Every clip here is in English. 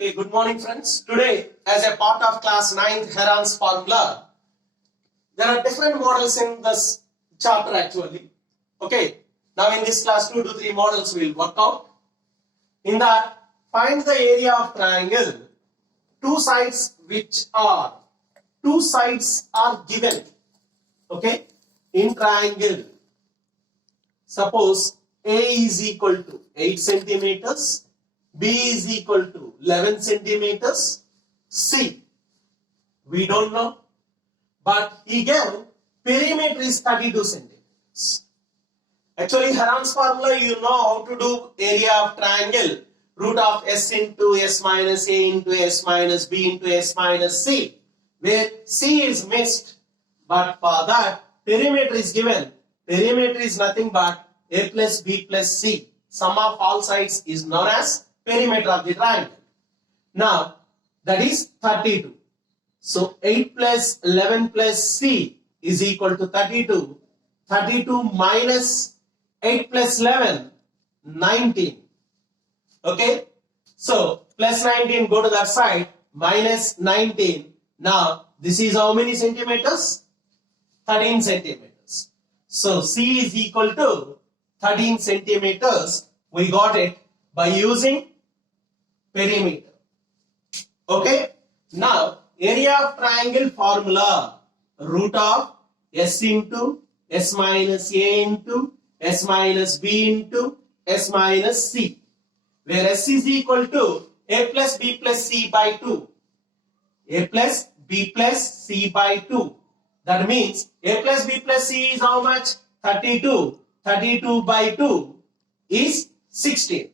Okay, good morning friends. Today, as a part of class 9th Herons formula, there are different models in this chapter actually. Okay, now in this class 2 to 3 models we will work out. In that, find the area of triangle, two sides are given. Okay, in triangle, suppose A is equal to 8 centimeters, B is equal to 11 centimeters, C, we don't know, but he gave perimeter is 32 centimeters. Actually, Herons formula, you know how to do area of triangle, root of S into S minus A into S minus B into S minus C, where C is missed, but for that, perimeter is given. Perimeter is nothing but A plus B plus C. Sum of all sides is known as perimeter of the triangle. Now, that is 32. So, 8 plus 11 plus C is equal to 32. 32 minus 8 plus 11, 19. Okay. So, plus 19 go to that side, minus 19. Now, this is how many centimeters? 13 centimeters. So, C is equal to 13 centimeters. We got it by using perimeter. Okay. Now, area of triangle formula, root of S into S minus A into S minus B into S minus C, where S is equal to A plus B plus C by 2. A plus B plus C by 2. That means A plus B plus C is how much? 32. 32 by 2 is 16.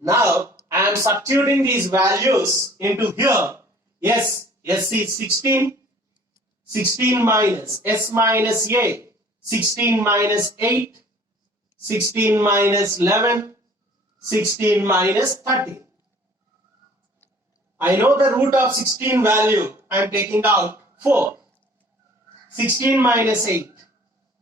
Now, I am substituting these values into here. Yes, S is 16. 16 minus S minus A. 16 minus 8. 16 minus 11. 16 minus 13. I know the root of 16 value. I am taking out 4. 16 minus 8.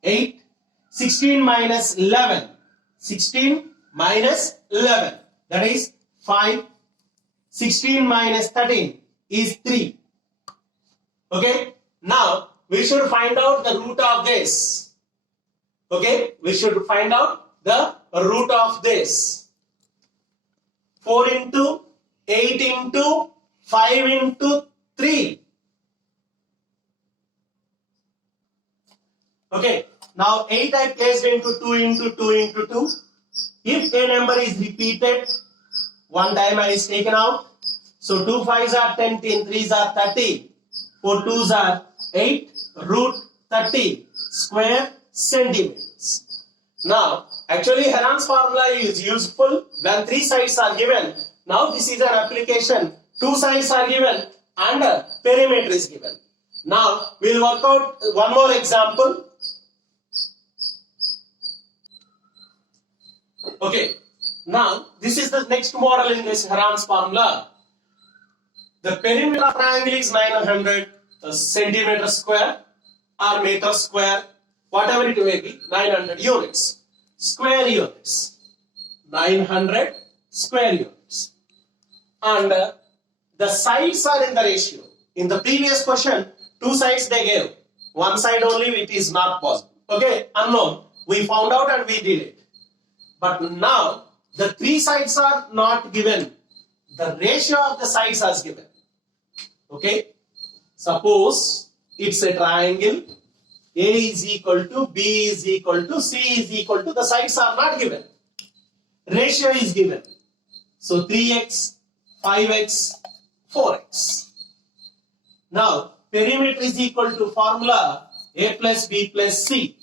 8. 16 minus 11. 16 minus 11. That is 5. 16 minus 13 is 3. Okay. Now, we should find out the root of this. Okay. We should find out the root of this. 4 into 8 into 5 into 3. Okay. Now, 8 I placed into 2 into 2 into 2. If a number is repeated, one time I is taken out. So, 2 5s are 10, 10 3s are 30, 4 2s are 8, root 30 square centimeters. Now, actually Herons formula is useful when 3 sides are given. Now, this is an application. 2 sides are given and a perimeter is given. Now, we will work out one more example. Okay, now this is the next model in this Herons formula. The perimeter of triangle is 900 centimeter square or meter square, whatever it may be, 900 units. Square units, 900 square units. And the sides are in the ratio. In the previous question, 2 sides they gave. One side only it is not possible. Okay, unknown. We found out and we did it. But now, the 3 sides are not given. The ratio of the sides is given. Okay. Suppose it's a triangle. A is equal to B is equal to C is equal to, the sides are not given. Ratio is given. So 3x, 5x, 4x. Now, perimeter is equal to formula A plus B plus C.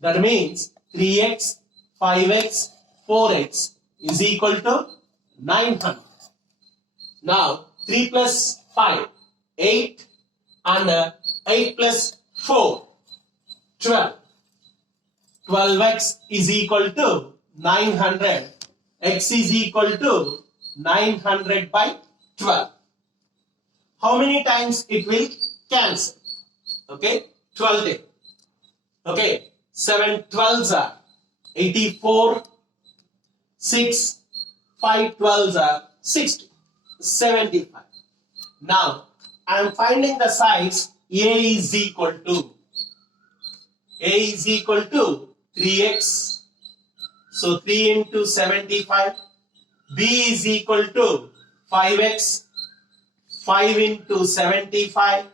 That means 3x, 5x, 4x is equal to 900. Now, 3 plus 5, 8 and 8 plus 4, 12. 12x is equal to 900. X is equal to 900 by 12. How many times it will cancel? Okay, 12 days. Okay, 7 12s are 84, 6, 5 12s are 60. 75. Now I am finding the sides. A is equal to 3x. So 3 into 75. B is equal to 5x. 5 into 75.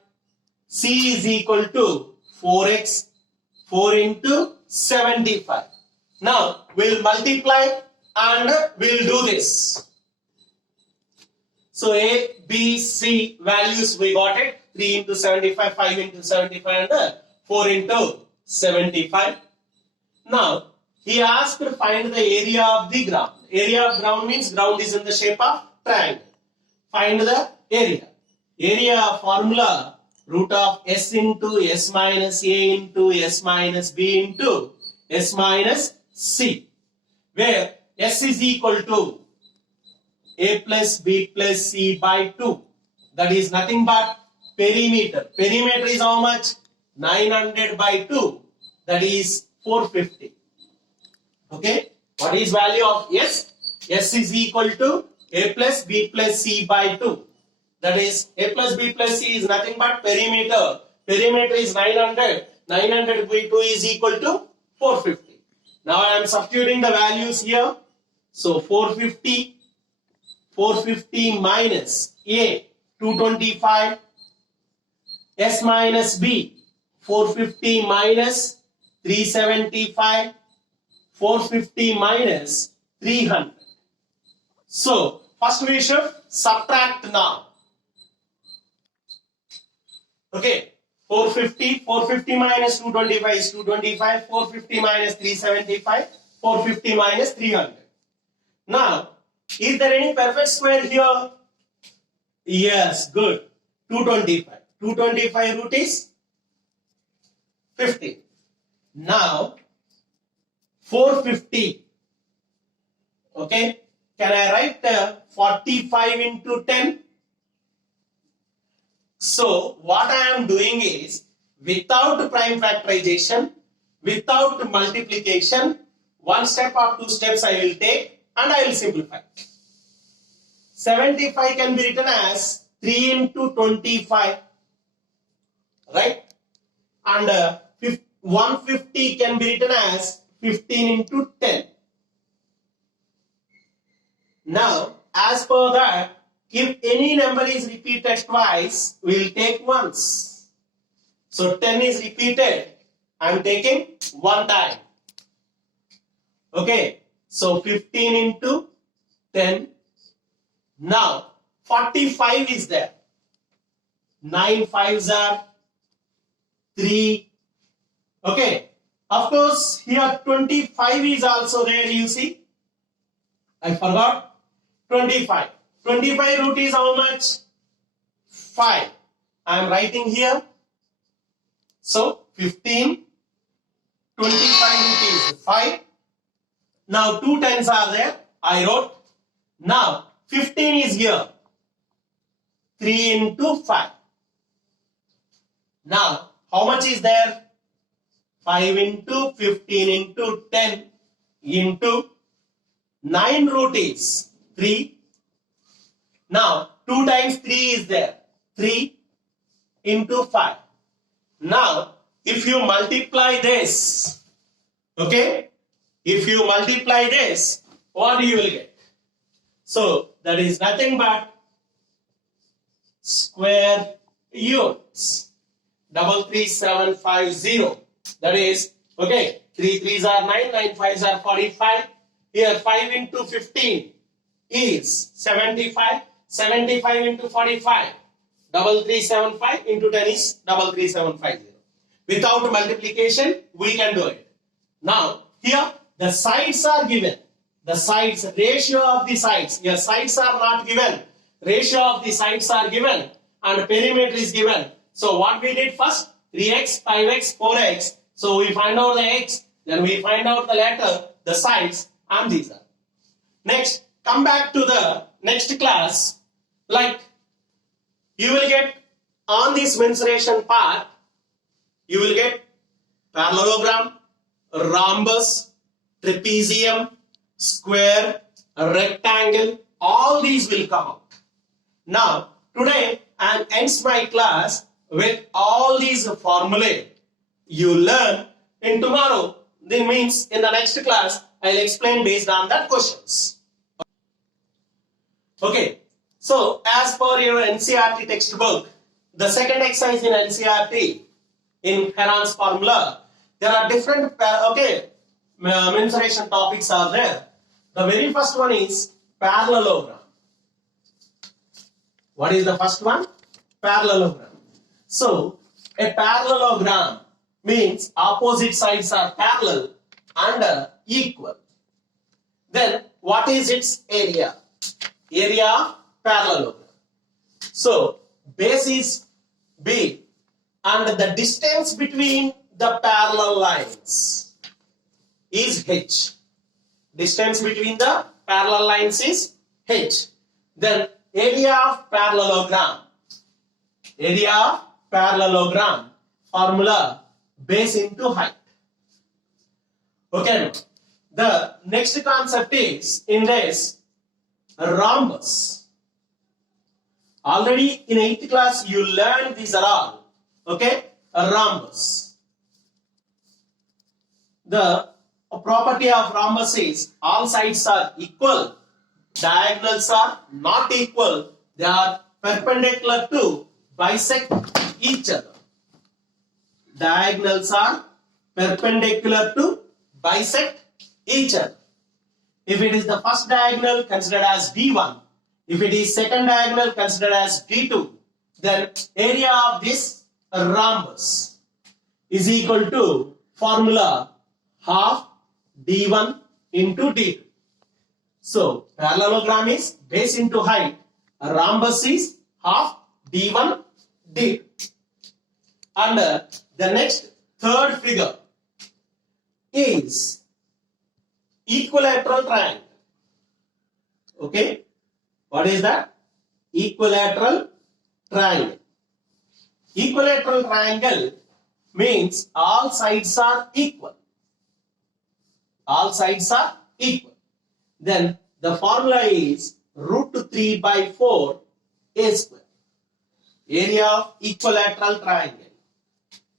C is equal to 4x. 4 into 75. Now we'll multiply and we'll do this. So A, B, C values we got it. 3 into 75, 5 into 75 and 4 into 75. Now he asked to find the area of the ground. Area of ground means ground is in the shape of triangle. Find the area. Area formula root of S into S minus A into S minus B into S minus C, where S is equal to A plus B plus C by 2. That is nothing but perimeter. Perimeter is how much? 900 by 2. That is 450. Okay. What is value of S? S is equal to A plus B plus C by 2. That is A plus B plus C is nothing but perimeter. Perimeter is 900. 900 by 2 is equal to 450. Now I am substituting the values here. So 450 minus A 225, S minus B 450 minus 375, 450 minus 300. So first we should subtract now. Okay, 450 minus 225 is 225, 450 minus 375, 450 minus 300. Now, is there any perfect square here? Yes, good. 225. 225 root is 50. Now, 450. Okay, can I write 45 into 10? So, what I am doing is, without prime factorization, without multiplication, one step or two steps I will take and I will simplify. 75 can be written as 3 into 25, right? And 150 can be written as 15 into 10. Now, as per that, if any number is repeated twice, we will take once. So 10 is repeated, I am taking one time. Okay, so 15 into 10. Now 45 is there. 9 5s are 3. Okay, of course here 25 is also there, you see. I forgot 25. 25 root is how much? 5. I am writing here. So 15. 25 root is 5. Now 2 tens are there. I wrote. Now 15 is here. 3 into 5. Now how much is there? 5 into 15 into 10 into 9 root is 3. Now 2 times 3 is there. 3 into 5. Now if you multiply this, okay, if you multiply this, what you will get? So that is nothing but square units. 33750. That is, okay, 3 3s are 9, 9 5s are 45. Here 5 into 15 is 75. 75 into 45. 3375 into 10 is 33750. Without multiplication, we can do it. Now, here the sides are given. The sides, ratio of the sides. Here sides are not given. Ratio of the sides are given and perimeter is given. So what we did first? 3x, 5x, 4x. So we find out the x, then we find out the letter, the sides, and these are. Next, come back to the next class. Like, you will get on this mensuration part, you will get parallelogram, rhombus, trapezium, square, rectangle, all these will come out. Now, today I ends my class with all these formulae you learn. In tomorrow, that means in the next class, I'll explain based on that questions. Okay, so as per your NCERT textbook, the second exercise in NCERT in Herons formula, there are different mensuration topics are there. The very first one is parallelogram. What is the first one? Parallelogram. So, a parallelogram means opposite sides are parallel and equal. Then, what is its area? Area of parallelogram. So, base is B and the distance between the parallel lines is H. Distance between the parallel lines is H. Then, area of parallelogram. Area of parallelogram formula base into height. Okay. The next concept is in this rhombus. Already in 8th class you learned these are all. Okay. A rhombus. The property of rhombus is all sides are equal. Diagonals are not equal. They are perpendicular to bisect each other. Diagonals are perpendicular to bisect each other. If it is the first diagonal, considered as D1. If it is second diagonal, considered as D2. Then area of this rhombus is equal to formula half D1 into D2. So, parallelogram is base into height. A rhombus is half D1 D2. And the next third figure is equilateral triangle. Okay. What is that? Equilateral triangle. Equilateral triangle means all sides are equal. All sides are equal. Then the formula is root 3 by 4 a square. Area of equilateral triangle.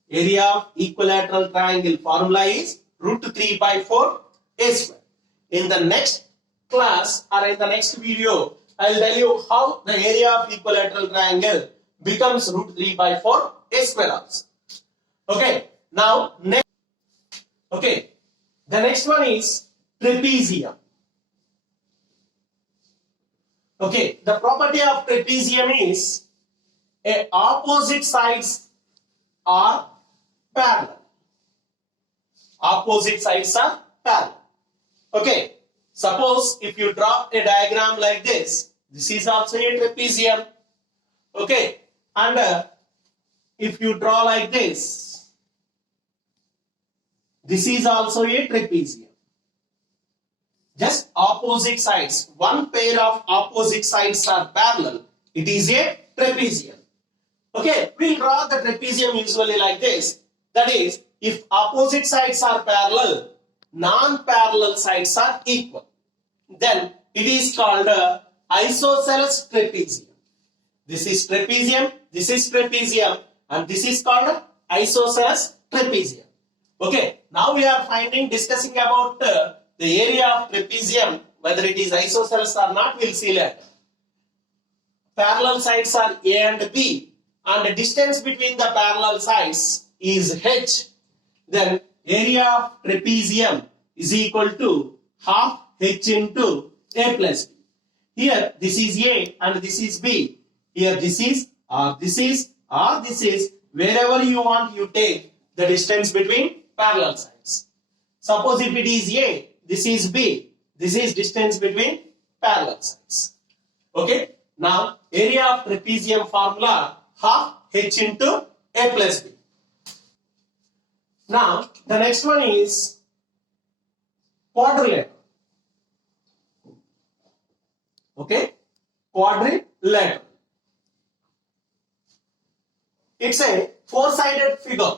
Area of equilateral triangle formula is root 3 by 4 a square. In the next class or in the next video, I will tell you how the area of equilateral triangle becomes root 3 by 4 a square also. Okay. Now, next. Okay. The next one is trapezium. Okay. The property of trapezium is opposite sides are parallel. Opposite sides are parallel. Okay. Suppose if you draw a diagram like this is also a trapezium. Okay. And if you draw like this is also a trapezium. Just opposite sides. One pair of opposite sides are parallel. It is a trapezium. Okay, we'll draw the trapezium usually like this. That is, if opposite sides are parallel, non-parallel sides are equal. Then it is called isosceles trapezium. This is trapezium, and this is called isosceles trapezium. Okay, now we are discussing about the area of trapezium, whether it is isosceles or not, we'll see later. Parallel sides are A and B. And the distance between the parallel sides is H. Then area of trapezium is equal to half H into A plus B. Here this is A and this is B. Here this is or this is or this is. Wherever you want, you take the distance between parallel sides. Suppose if it is A, this is B. This is distance between parallel sides. Okay. Now area of trapezium formula half H into A plus B. Now, the next one is quadrilateral. Okay? Quadrilateral. It's a four-sided figure.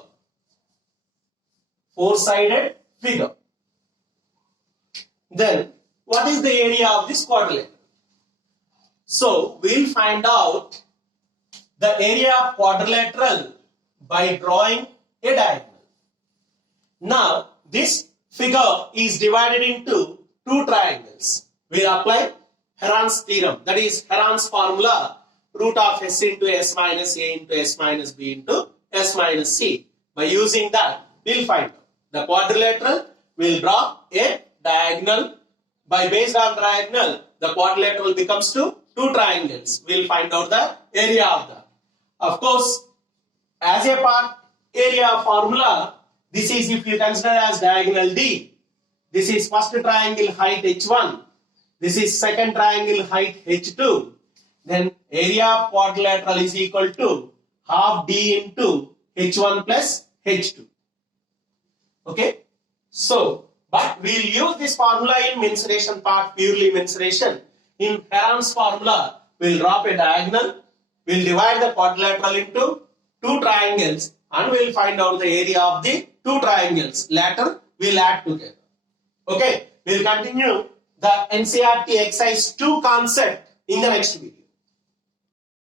Four-sided figure. Then, what is the area of this quadrilateral? So we'll find out the area of quadrilateral by drawing a diagonal. Now this figure is divided into two triangles. We'll apply Herons theorem, that is Herons formula, root of s into s minus a into s minus b into s minus c. By using that, we'll find out the quadrilateral. We'll draw a diagonal. Based on diagonal, the quadrilateral becomes two triangles. We'll find out the area of that. Of course, as a part area formula, this is if you consider as diagonal D. This is first triangle height h1. This is second triangle height h2. Then area of quadrilateral is equal to half D into h1 plus h2. Okay. So, but we'll use this formula in mensuration part, purely mensuration. In Herons formula, we'll drop a diagonal. We'll divide the quadrilateral into two triangles and we'll find out the area of the two triangles. Later, we'll add together. Okay, we'll continue the NCERT exercise 2 concept in the next video.